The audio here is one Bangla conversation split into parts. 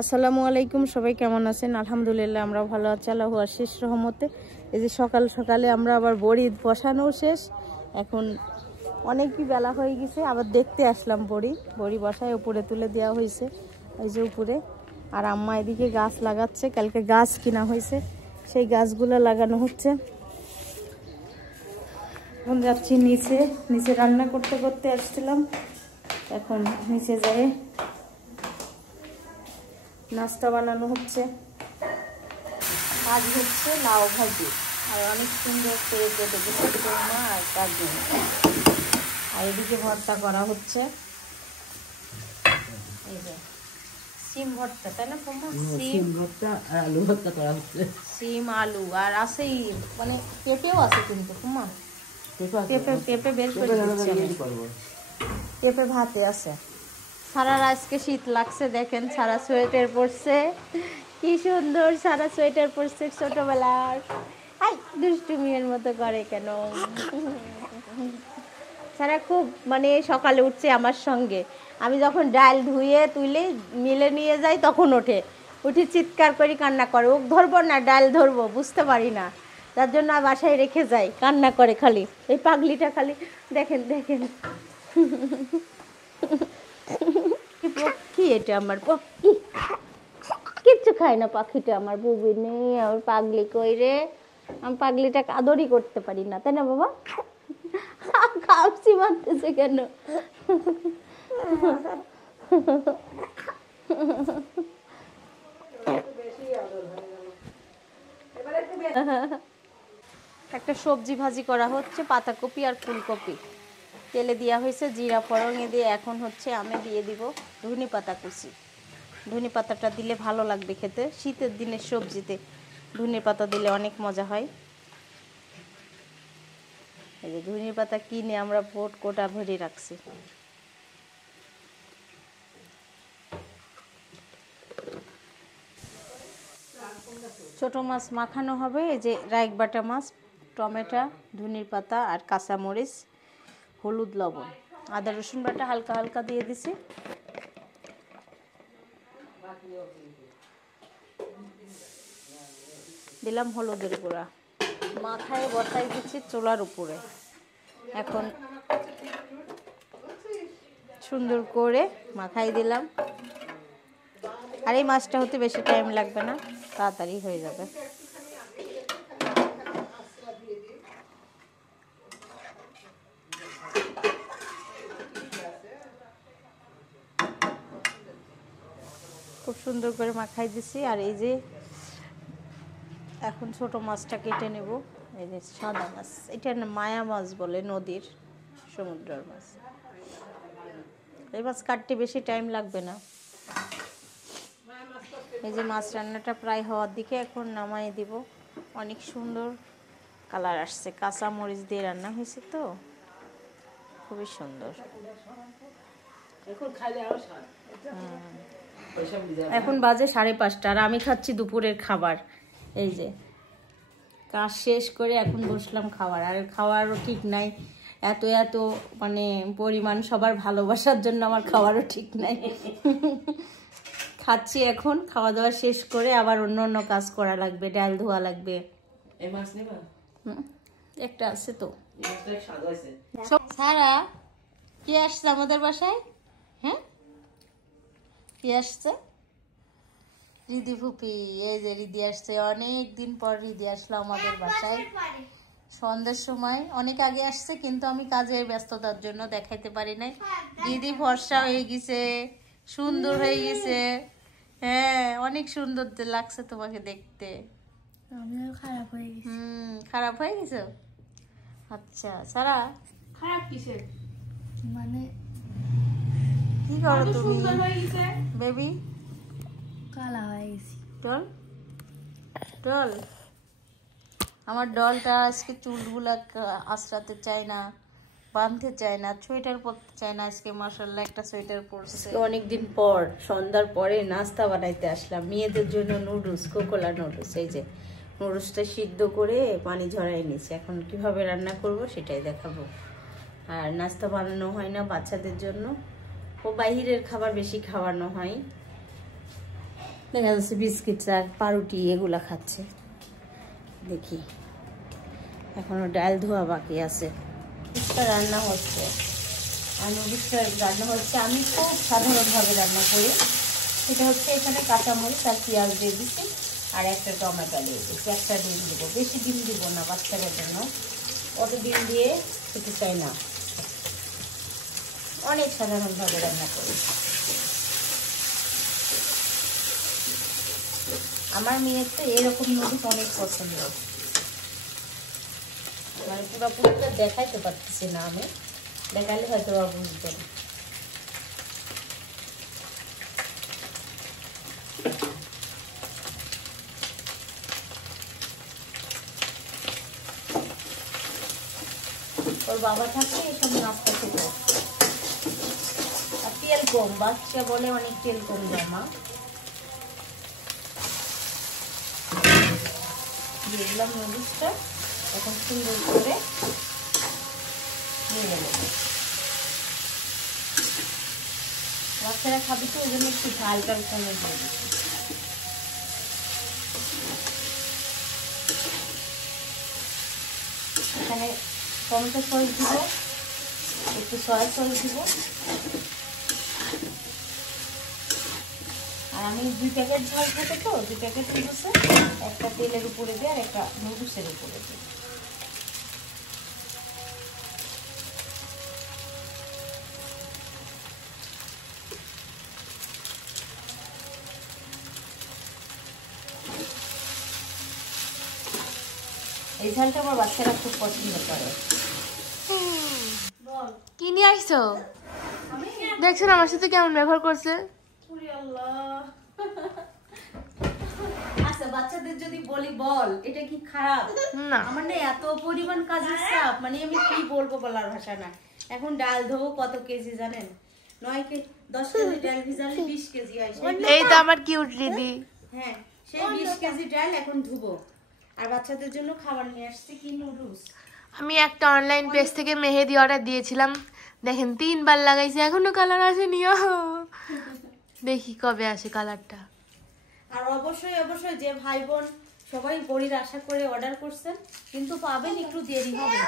আসসালামু আলাইকুম, সবাই কেমন আছেন? আলহামদুলিল্লাহ আমরা ভালো আছি আল্লাহর অশেষ রহমতে। এই যে সকাল সকালে আমরা আবার বড়ি বসানো শেষ, এখন অনেকই বেলা হয়ে গেছে, আবার দেখতে আসলাম বড়ি বসায় উপরে তুলে দেওয়া হয়েছে ওই যে উপরে। আর আম্মা এদিকে গাছ লাগাচ্ছে, কালকে গাছ কিনা হয়েছে, সেই গাছগুলো লাগানো হচ্ছে। এখন যাচ্ছি নিচে, রান্না করতে করতে আসছিলাম, এখন নিচে যাই নাস্তা বানানো হচ্ছে। আজ হচ্ছে লাউ ভাজি, আর অনেক সুন্দর করে কেটে কেটে মা আর তার জন্য। আর এদিকে ভর্তা করা হচ্ছে, এই যে সিম ভর্তা, তাই না? সিম ভর্তা আর আলু ভর্তা করা হচ্ছে। সিম আলু আর আছে মানে পেঁপেও আছে, কিন্তু কুমা পেঁপে বের করে দিচ্ছি, পেঁপে ভাতে আছে। সারার আজকে শীত লাগছে, দেখেন সারা সোয়েটার পরছে, কি সুন্দর সারা সোয়েটার পরছে ছোটবেলার। আই দুষ্টুমিয়ের মতো করে কেন? সারা খুব মানে সকালে উঠছে আমার সঙ্গে, আমি যখন ডাল ধুয়ে তুলে মিলে নিয়ে যাই তখন উঠে চিৎকার করি, কান্না করে। ও ধরবো না, ডাল ধরবো, বুঝতে পারি না, তার জন্য বাসায় রেখে যাই, কান্না করে খালি। এই পাগলিটা খালি দেখেন দেখেন। কি এটা আমার পক্ষী, কিচ্ছু খায় না পাখিটা আমার, বুবি নেই আমার পাগলি কই রে। আমি পাগলিটাকে আদরই করতে পারি না, তাই না বাবা? কাঁপছি মারতেছে কেন? একটা সবজি ভাজি করা হচ্ছে, পাতাকপি আর ফুলকপি তেলে দেওয়া হয়েছে, জিরা ফোড়নে দিয়ে। এখন হচ্ছে আমি দিয়ে দিব ধনে পাতা কুচি। ধনে পাতাটা দিলে ভালো লাগবে খেতে, শীতের দিনের সবজিতে ধনে পাতা দিলে অনেক মজা হয়। এই যে ধনে পাতা কিনে আমরা কোটা ভরে রাখছি। ছোট মাছ মাখানো হবে, এই যে রাইক বাটা মাছ, টমেটো, ধনে পাতা আর কাঁচামরিচ, হলুদ, লবণ, আদা রসুন বাটা হালকা হালকা দিয়ে দিছি। দিলাম হলুদের গুঁড়া, মাথায় বসাই দিচ্ছি চুলার উপরে। এখন সুন্দর করে মাখাই দিলাম। আর এই মাছটা হতে বেশি টাইম লাগবে না, তাড়াতাড়ি হয়ে যাবে। খুব সুন্দর করে মাখাই দিছি। আর এই যে এখন ছোট মাছটা কেটে নেব। এই যে সাদা মাছ, এটা মায়া মাছ বলে, নদীর সমুদ্রের মাছ। এই মাছ কাটতে বেশি টাইম লাগবে না। এই যে মাছ রান্নাটা প্রায় হওয়ার দিকে, এখন নামাই দিব। অনেক সুন্দর কালার আসছে, কাঁচা মরিচ দিয়ে রান্না হয়েছে তো খুবই সুন্দর। এখন বাজে 5:30 আর আমি খাচ্ছি দুপুরের খাবার। এই যে কাজ শেষ করে এখন বসলাম খাবার, আর খাওয়ারও ঠিক নাই, এত এত মানে পরিমাণ, সবার ভালোবাসার জন্য আমার খাওয়ারও ঠিক নাই। খাচ্ছি এখন, খাওয়া দাওয়া শেষ করে আবার অন্য অন্য কাজ করা লাগবে, ডাল ধোয়া লাগবে। একটা আছে তো। সারা কি আসছে আমাদের বাসায়? হ্যাঁ কি আসছে? রিদি ফুপি। এই যে রিদি আসছে, অনেক দিন পর রিদি আসলো আমাদের বাসায় সন্ধ্যার সময়। অনেক আগে আসছে, কিন্তু আমি কাজের ব্যস্ততার জন্য দেখাইতে পারি নাই। রিদি ফর্সা হয়ে গেছে, সুন্দর হয়ে গেছে। হ্যাঁ, অনেক সুন্দর লাগছে তোমাকে দেখতে। আমিও খারাপ হয়ে গেছি। খারাপ হয়ে গেছে? আচ্ছা সারা, খারাপ কিসের? মানে কি করো তুমি বেবি? কালা হয়ে গেছি। ডল আমার ডলটা আজকে চুলগুলা আঁচড়াতে চায় না, বাঁধতে চায় না, সোয়েটার পরতে চায় না। আজকে মাশাআল্লাহ একটা সোয়েটার পরছে। অনেকদিন পর সন্ধ্যার পরে নাস্তা বানাইতে আসলাম মেয়েদের জন্য। Noodles, Kokola noodles. এই যে নুডলসটা সিদ্ধ করে পানি ঝরাই নিয়েছি, এখন কিভাবে রান্না করব সেটাই দেখাবো। আর নাস্তা বানানো হয় না বাচ্চাদের জন্য, ও বাইরের খাবার বেশি খাওয়ানো হয়। দেখা যাচ্ছে বিস্কিট আর পাউরুটি এগুলা খাচ্ছে। দেখি এখনো ডাল ধোয়া বাকি আছে। রান্না হচ্ছে আর নুডলসটা রান্না হচ্ছে। আমি খুব সাধারণভাবে রান্না করি। সেটা হচ্ছে এখানে কাঁচামরিচ আর পেঁয়াজ দিয়ে দিচ্ছি আর একটা টমেটো দিয়ে দিচ্ছি, একটা ডিম দেবো। বেশি ডিম দিব না বাচ্চাদের জন্য, অত ডিম দিয়ে খেতে চাই না। অনেক সাধারণভাবে রান্না করি। আমার মেয়ের তো এরকম নুডলস অনেক পছন্দ। মানে পুরোপুরিটা দেখাইতে পারতেছি না, আমি দেখালে হয়তো বুঝবেন। ওর বাবা থাকলে এসব নাস্তা খেত। আর তেল কম, বাচ্চা বলে অনেক তেল কম দেয় মা। দিয়ে দিলাম নুডলসটা, এখন সুন্দর করে নিয়ে নেব। বাচ্চারা খাবি তো ওই জন্য একটু ঝালটা কমে দিয়ে দিচ্ছি। এখানে টমেটো সস দিব, একটু সয়া সস দিব। আর আমি 2 প্যাকেট ঝাল খেতে তো 2 প্যাকেট নুডলসে একটা তেলের উপরে দিয়ে আর একটা নুডলসের উপরে দিই। এই ঝালটা আমার বাচ্চারা খুব পছন্দ করে। কি নিয়ে আসছো? দেখছেন আমার সাথে কেমন ব্যবহার করছে? আচ্ছা বাচ্চাদের যদি বলি বল এটা কি খারাপ না, আমার না এত পরিমাণ কাজের চাপ, মানে আমি কি বলবো বলার ভাষা না। এখন ডাল ধোবো কত কেজি জানেন? 10 কেজি ডাল ভিজালে 20 কেজি হয়। এই তো আমার কিউট দিদি। হ্যাঁ সেই 20 কেজি ডাল এখন ধুবো। আর বাচ্চাদের জন্য খাবার নিয়ে আসছে কি নুডলস। আমি একটা অনলাইন পেজ থেকে মেহেদি অর্ডার দিয়েছিলাম, দেখেন 3 বার লাগাইছি এখনো কালার আসেনি। দেখি কবে আসে কালারটা। আর অবশ্যই অবশ্যই যে ভাই বোন সবাই বড়ির আশা করে অর্ডার করছেন, কিন্তু পাবেন একটু দেরি হবে,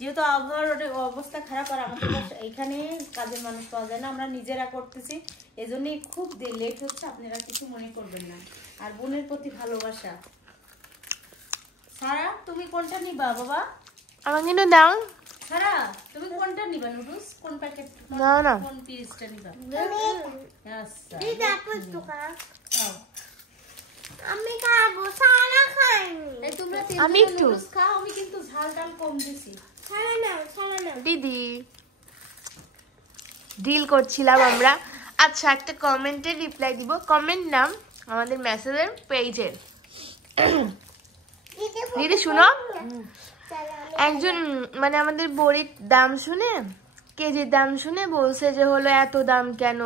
যেহেতু আবহাওয়ার অবস্থা খারাপ। আর আমাদের এখানে কাজের মানুষ পাওয়া যায় না, আমরা নিজেরা করতেছি, এজন্যই খুব লেট হচ্ছে। আপনারা কিছু মনে করবেন না। আর বোনের প্রতি ভালোবাসা। সারা তুমি কোনটা নিবা বাবা? আমাকে কিন্তু দাও। সারা তুমি কোনটা নিবা নুডলস? কোন প্যাকেট? না না কোন পিসটা নিবা? আচ্ছা এই দেখো তো আমি খাবো, সারা খাইনি। এই তোমরা আমি তিনজন একটু নুডলস খাও, আমি কিন্তু ঝাল ডাল কম দিছি। সারা নাও, সারা নাও। দিদি ডিল করছিলাম আমরা। আচ্ছা একটা কমেন্টের রিপ্লাই দিব। কমেন্ট নাম আমাদের মেসেজের পেজের। দিদি শুনো, একজন মানে আমাদের বড়ির দাম শুনে, কেজির দাম শুনে বলছে যে হলো এত দাম কেন?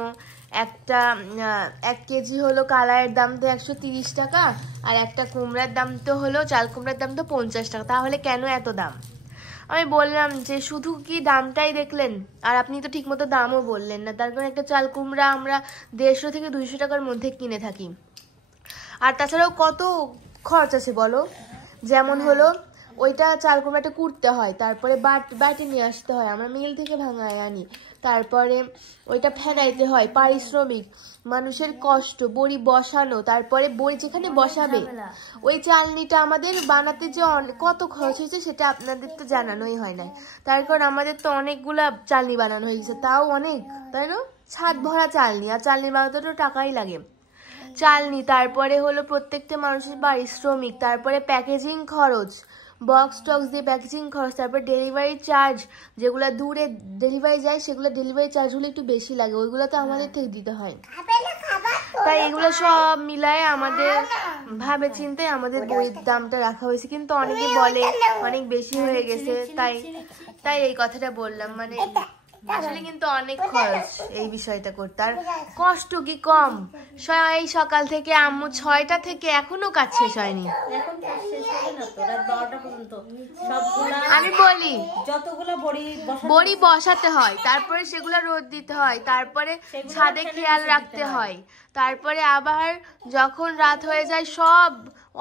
1 কেজি হলো কালারের দাম তো 130 টাকা, আর একটা কুমড়ার দাম তো হলো, চাল কুমড়ার দাম তো 50 টাকা, তাহলে কেন এত দাম? আমি বললাম যে শুধু কি দামটাই দেখলেন? আর আপনি তো ঠিকমতো দামও বললেন না। তার কারণ একটা চাল কুমড়া আমরা 150 থেকে 200 টাকার মধ্যে কিনে থাকি। আর তাছাড়াও কত খরচ আছে বলো? যেমন হলো ওইটা চাল কুমড়াটা কুটতে হয়, তারপরে বাটে নিয়ে আসতে হয়, আমরা মিল থেকে ভাঙায় আনি, তারপরে ওইটা ফেনাইতে হয়, পারিশ্রমিক, মানুষের কষ্ট, বড়ি বসানো, তারপরে বড়ি যেখানে বসাবে ওই চালনিটা আমাদের বানাতে যে কত খরচ হয়েছে সেটা আপনাদের তো জানানোই হয় নাই। তার কারণ আমাদের তো অনেকগুলা চালনি বানানো হয়েছে, তাও অনেক, তাই না? ছাদ ভরা চালনি, আর চালনি বানাতে তো টাকাই লাগে। চালনি, তারপরে হলো প্রত্যেকটা মানুষের পারিশ্রমিক, তারপরে প্যাকেজিং খরচ, বক্স টক্স দিয়ে প্যাকেজিং খরচ, তারপর ডেলিভারি চার্জ, যেগুলো দূরে ডেলিভারি যায় সেগুলো ডেলিভারি চার্জগুলো একটু বেশি লাগে, ওইগুলো তো আমাদের থেকে দিতে হয়। তাই এগুলো সব মিলায় আমাদের ভাবে চিন্তে আমাদের বইয়ের দামটা রাখা হয়েছে। কিন্তু অনেকে বলে অনেক বেশি হয়ে গেছে, তাই এই কথাটা বললাম। মানে আসলে কিন্তু অনেক খরচ এই বিষয়টা করতে, আর কষ্ট কি কম। এই সকাল থেকে আম্মু 6টা থেকে এখনো কাজ শেষ হয়নি। এখন কাজ শেষ হবে না তো, রাত 12টা পর্যন্ত সবগুলা আমি বলি যতগুলা বড়ি বসাতে হয়, তারপরে সেগুলা রোদ দিতে হয়, তারপরে ছাদে খেয়াল রাখতে হয়, তারপরে আবার যখন রাত হয়ে যায় সব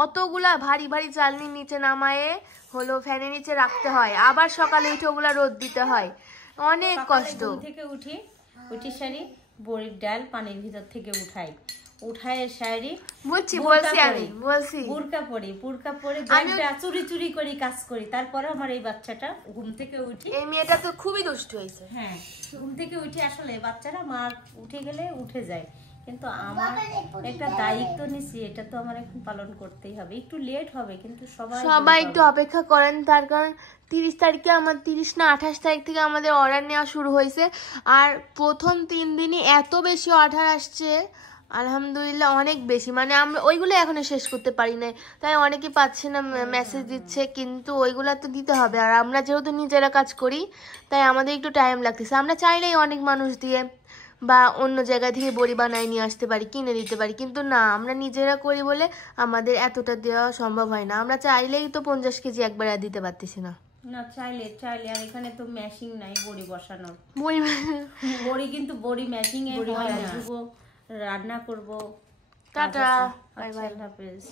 অতগুলা ভারী ভারী চালনির নিচে নামায়ে হলো ফ্যানের নিচে রাখতে হয়, আবার সকালে উঠে ওগুলা রোদ দিতে হয়, অনেক কষ্ট। ঘুম থেকে উঠি শাড়ি বড়ির ডাল পানির ভিতর থেকে উঠায় শাড়ি বলছি বুরকা পরি চুরি চুরি করি কাজ করি, তারপরে আমার এই বাচ্চাটা ঘুম থেকে উঠি। এই মেয়েটা তো খুবই দুষ্ট হয়েছে। হ্যাঁ, ঘুম থেকে উঠে আসলে বাচ্চারা মা উঠে গেলে উঠে যায়, কিন্তু আমার একটা দায়িত্ব নিছি, এটা তো আমার এখন পালন করতেই হবে। একটু লেট হবে কিন্তু সবাই একটু অপেক্ষা করেন, তার কারণ 30 তারিখে 30 না 28 তারিখ থেকে আমাদের অর্ডার নেওয়া শুরু হয়েছে, আর প্রথম 3 দিনই এত বেশি অর্ডার আসছে আলহামদুলিল্লাহ, অনেক বেশি। মানে আমরা ওইগুলো এখনো শেষ করতে পারি না, তাই অনেকে পাচ্ছে না, মেসেজ দিচ্ছে, কিন্তু ওইগুলো তো দিতে হবে। আর আমরা যেহেতু নিজেরা কাজ করি তাই আমাদের একটু টাইম লাগতেছে। আমরা চাইলেই অনেক মানুষ দিয়ে বা অন্য জায়গা থেকে বড়ি বানায় নিয়ে আসতে পারি, কিনে দিতে পারি, কিন্তু না, আমরা নিজেরা করি বলে আমাদের এতটা দেওয়া সম্ভব হয় না। আমরা চাইলেই তো 50 কেজি একবার আর দিতে পারতেছি না। না চাইলে আর এখানে তো মেশিং নাই বড়ি বসানোর। বড়ি কিন্তু বড়ি মেশিং এ হয় না, রান্না করব। টাটা, বাই বাই, আল্লাহ হাফেজ।